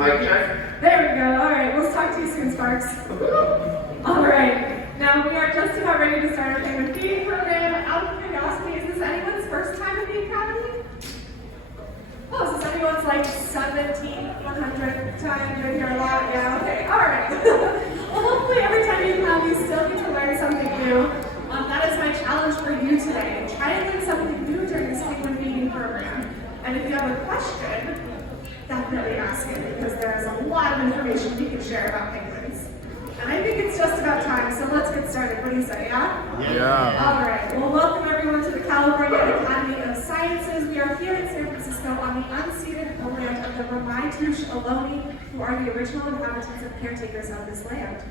Mic check. There we go. All right, we'll talk to you soon, Sparks. All right, now we are just about ready to start our Penguin Feeding Program. Out of curiosity, is this anyone's first time at the Academy? Oh, is this anyone's like 1,700 time? Been here a lot? Yeah, okay, all right. Well, hopefully every time you come, you still get to learn something new. That is my challenge for you today. Try to learn something new during this Penguin Feeding Program. And if you have a question, definitely ask it, because there's a lot of information we can share about penguins. And I think it's just about time, so let's get started. What do you say, yeah? Yeah. All right, well, welcome everyone to the California Academy of Sciences. We are here in San Francisco on the unceded homeland of the Ramaytush Ohlone, who are the original inhabitants and caretakers of this land.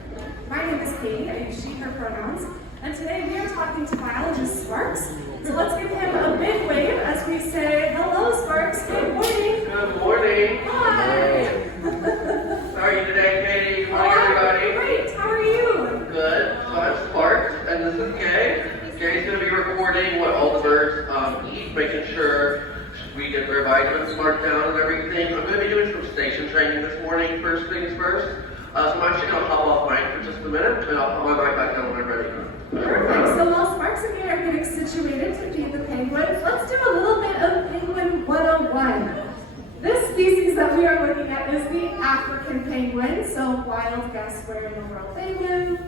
My name is Katie, I use she, her pronouns, and today we are talking to biologist Sparks. So let's give him a big wave as we say, hello Sparks, good morning. Good morning. Hi. How are you today, Katie? Good morning, everybody. Great, how are you? Good. So I'm Sparks, and this is Gay. Gay's going to be recording what all the birds eat, making sure we get their vitamins marked down and everything. I'm going to be doing some station training this morning, first things first. So I'm actually going to hop off mic for just a minute, and I'll put my mic back down when I'm ready. Perfect. So while Sparks and me are getting situated to feed the penguins, let's do a little bit of Penguin 101. This species that we are looking at is the African penguin. So wild guess where in the world they live?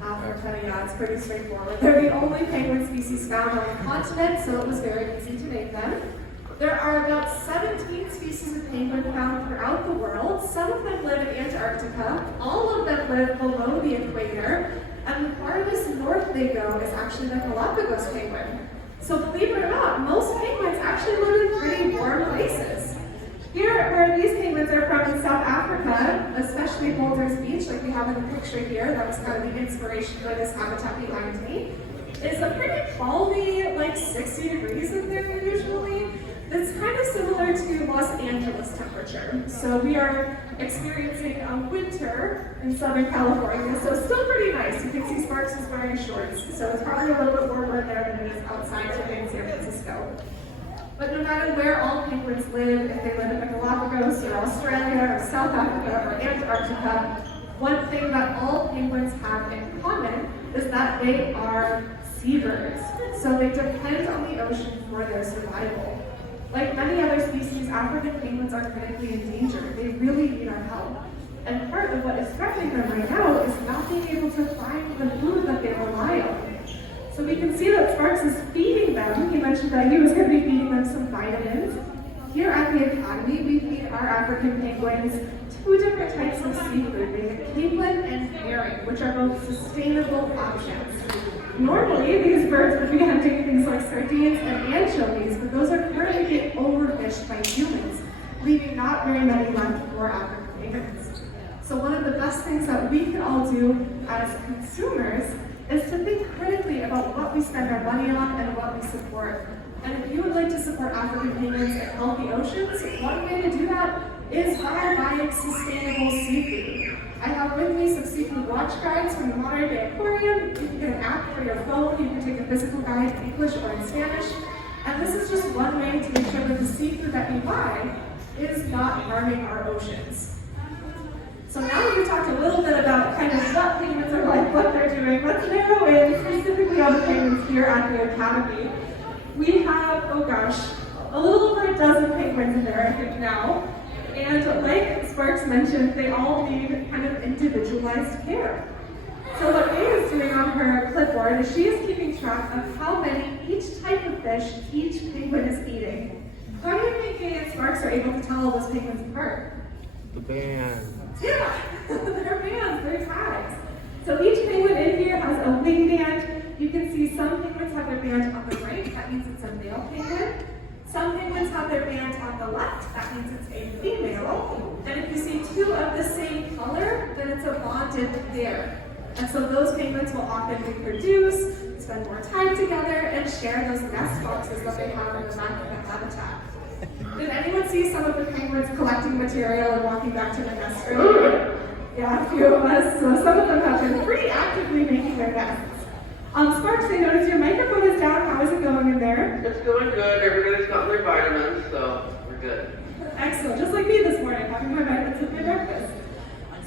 Africa, yeah, it's pretty straightforward. They're the only penguin species found on the continent, so it was very easy to name them. There are about 17 species of penguin found throughout the world. Some of them live in Antarctica. All of them live below the equator. And the farthest north they go is actually the Galapagos penguin. So believe it or not, most penguins actually live in pretty warm places. Here, where these penguins are from in South Africa, especially Boulders Beach, like we have in the picture here, that was kind of the inspiration for this habitat behind me, is a pretty balmy, like 60 degrees in there usually. It's kind of similar to Los Angeles temperature. So we are experiencing a winter in Southern California, so it's still pretty nice. You can see Sparks is wearing shorts, so it's probably a little bit warmer there than it is outside today in San Francisco. But no matter where all penguins live, if they live in the Galapagos or Australia or South Africa or Antarctica, one thing that all penguins have in common is that they are seabirds. So they depend on the ocean for their survival. Like many other species, African penguins are critically endangered. They really need our help. And part of what is threatening them right now is not being able to find the food that they rely on. So we can see that Sparks is feeding them. He mentioned that he was going to be feeding them some vitamins. Here at the Academy, we feed our African penguins two different types of seafood. We have capelin and herring, which are both sustainable options. Normally, these birds would be hunting things like sardines and anchovies, but those are currently being overfished by humans, leaving not very many left for African penguins. So one of the best things that we can all do as consumers is to think critically about what we spend our money on and what we support. And if you would like to support African penguins and healthy oceans, one way to do that is by buying sustainable seafood. I have with me some seafood watch guides from the Modern Day Aquarium. You can get an app for your phone. You can take a physical guide in English or in Spanish. And this is just one way to make sure that the seafood that we buy is not harming our oceans. So now we've talked a little bit about kind of what penguins are like, what they're doing. Let's narrow in specifically on the penguins here at the Academy. We have, oh gosh, a little over a dozen penguins in there, I think now. And like Sparks mentioned, they all need kind of individualized care. So what Kay is doing on her clipboard is she is keeping track of how many each type of fish each penguin is eating. How do you think Kay and Sparks are able to tell all those penguins apart? The band. Yeah, they're bands, they're tags. So each penguin in here has a wing band. You can see some penguins have their band on the right, that means it's a male penguin. Some penguins have their band on the left, that means it's a female. And if you see two of the same color, then it's a bonded pair. And so those penguins will often reproduce, spend more time together, and share those nest boxes that they have in the back of the habitat. Did anyone see some of the penguins collecting material and walking back to the nest room? Yeah, a few of us. So some of them have been pretty actively making their nests. Sparks, I noticed your microphone is down. How is it going in there? It's going good. Everybody's got their vitamins, so we're good. Excellent, just like me this morning, having my breakfast.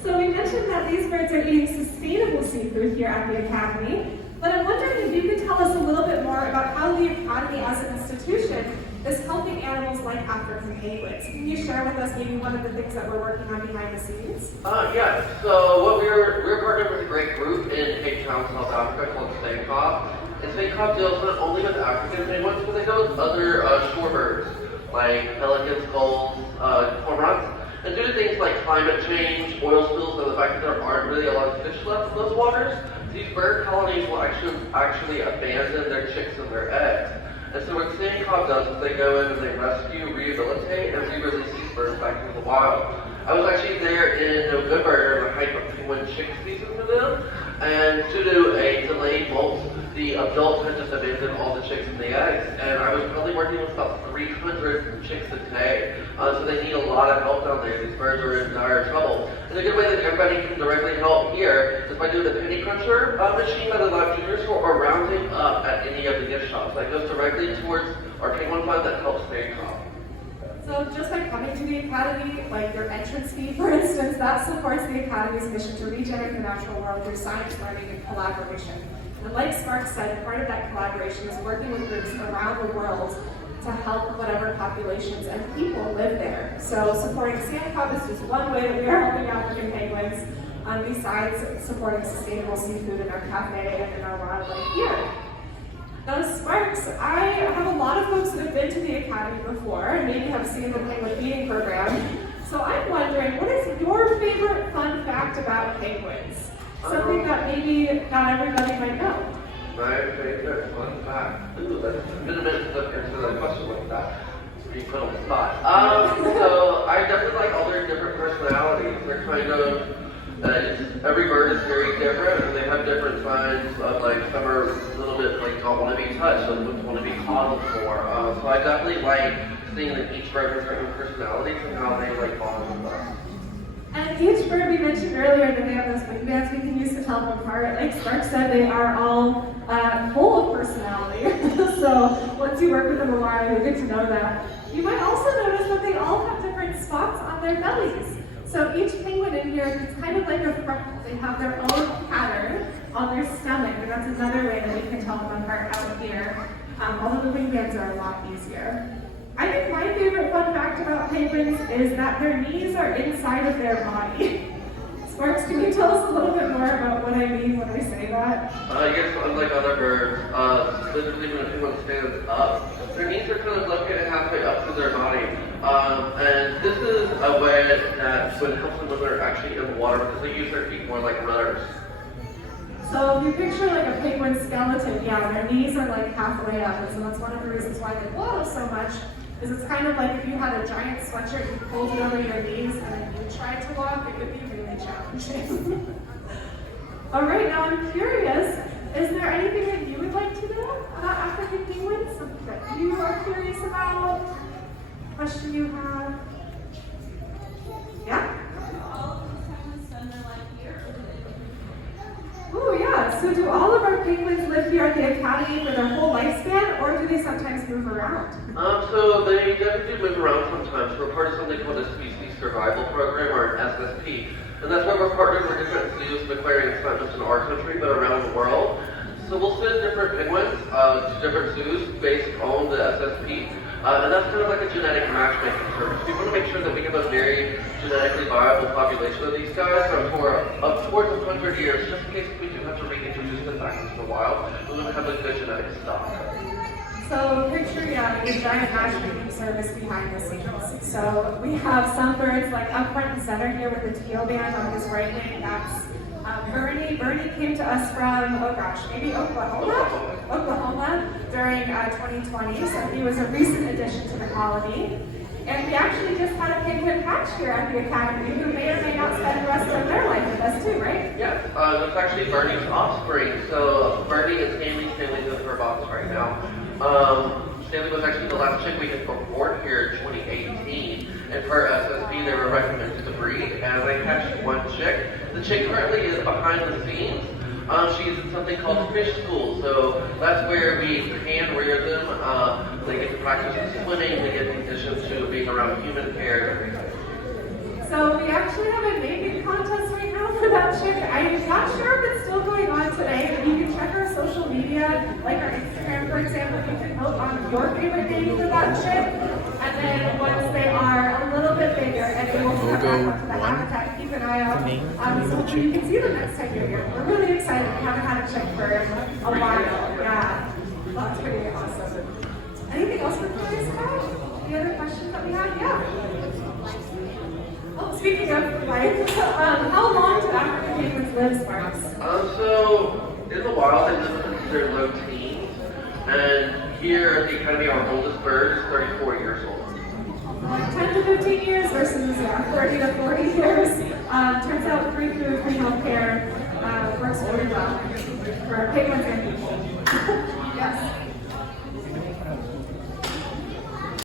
So we mentioned that these birds are eating sustainable seafood here at the Academy, but I'm wondering if you could tell us a little bit more about how the Academy as an institution is helping animals like African penguins. Can you share with us maybe one of the things that we're working on behind the scenes? Yeah, so what we're partnered with a great group in Cape Town, South Africa called SaveCop. And SaveCop deals not only with African penguins, but they go with other shorebirds like pelicans, gulls, cormorants. And due to things like climate change, oil spills, and the fact that there aren't really a lot of fish left in those waters, these bird colonies will actually abandon their chicks and their eggs. And so what SaveCop does is they go in and they rescue, rehabilitate, and re-release these birds back into the wild. I was actually there in November during the height of penguin chick season for them, and due to a delayed molt, the adults had just abandoned all the chicks and the eggs, and I was probably working with about 300 chicks a day. So they need a lot of help down there. These birds are in dire trouble. And a good way that everybody can directly help here is by doing the penny cruncher machine that a lot of juniors or rounding up at any of the gift shops. That goes directly towards our penguin fund that helps SaveCop. So just by coming to the Academy, like your entrance fee, for instance, that supports the Academy's mission to regenerate the natural world through science, learning, and collaboration. And like Sparks said, part of that collaboration is working with groups around the world to help whatever populations and people live there. So supporting SaveCop is just one way that we are helping African penguins, besides supporting sustainable seafood in our cafe and in our wildlife here. Now, Sparks, I have a lot of folks that have been to the Academy before and maybe have seen the penguin feeding program. So I'm wondering, what is your favorite fun fact about penguins? Something that maybe not everybody might know. My favorite fun fact. Ooh, that's been a minute to answer that question like that. Being put on the spot. So I definitely like all their different personalities. They're kind of every bird is very different, and they have different signs of like some are a little bit like don't want to be touched, some want to be coddled more. So I definitely like seeing that each bird has their own personalities and how they like bond with us. And each bird, we mentioned earlier that they have those wing bands we can use to tell them apart. Like Sparks said, they are all full of personality. So once you work with them a while, you get to know that. You might also notice that they all have different spots on their bellies. So each penguin in here is kind of like a freckle. They have their own pattern on their stomach, and that's another way that we can tell them apart out here. Although the wing bands are a lot easier. I think my favorite fun fact about penguins is that their knees are inside of their body. Sparks, can you tell us a little bit more about what I mean when I say that? Yes, unlike other birds, literally when a penguin stands up, their knees are kind of located halfway up to their body. And this is a way that would help them when they're actually in the water because they use their feet more like rudders. So if you picture like a penguin skeleton, yeah, their knees are like halfway up, and so that's one of the reasons why they waddle so much. Is it's kind of like if you had a giant sweatshirt, you pulled it over your knees, and then you tried to walk, it would be really challenging. All right, now I'm curious, is there anything that you would like to know about African penguins? Something that you are curious about? Question you have? Yeah? Oh yeah, so do all of our penguins live here at the Academy for their whole lifespan, or do they sometimes move around? So they definitely do move around sometimes. We're part of something called a Species Survival Program, or an SSP. And that's why we're partnered with different zoos and aquariums, not just in our country, but around the world. So we'll send different penguins to different zoos based on the SSP. And that's kind of like a genetic matchmaking service. We want to make sure that we have a very genetically viable population of these guys for upwards of 100 years, just in case we do have to reintroduce them back into the wild. We want to have a good genetic stock. So picture, yeah, the giant matchmaking service behind the scenes. So we have some birds like up front and center here with the teal band on his right wing. That's Bernie. Bernie came to us from, oh gosh, maybe Oklahoma during 2020. So he was a recent addition to the colony. And we actually just had a penguin hatch here at the Academy who may or may not spend the rest of their life with us too, right? Yeah, that's actually Bernie's offspring. So Bernie and Stanley. Stanley's in her box right now. Stanley was actually the last chick we had born here in 2018, and per SSP they were recommended to breed, and they hatched one chick. The chick currently is behind the scenes. She's in something called fish school, so that's where we hand rear them They get to practice swimming, they get conditioned to being around human care and everything. So we actually have a naming contest right now for that chick. I'm not sure if it's still going on today, but you can check our social media, like our Instagram, for example. You can vote on your favorite name for that chick. And then once they are a little bit bigger and they will come back up to the habitat, keep an eye out. So you can see them next time you're here. We're really excited. We haven't had a chick for a while. Yeah, that's pretty awesome. Anything else we're curious about? Any other questions that we have? Yeah. Oh, speaking of life, how long do African penguins live, Sparks? So in the wild, they live in their low teens, and here at the Academy, our oldest bird is 34 years old. 10 to 15 years versus 30 to 40 years. Turns out free food, free healthcare works really well for penguins and people. Yes.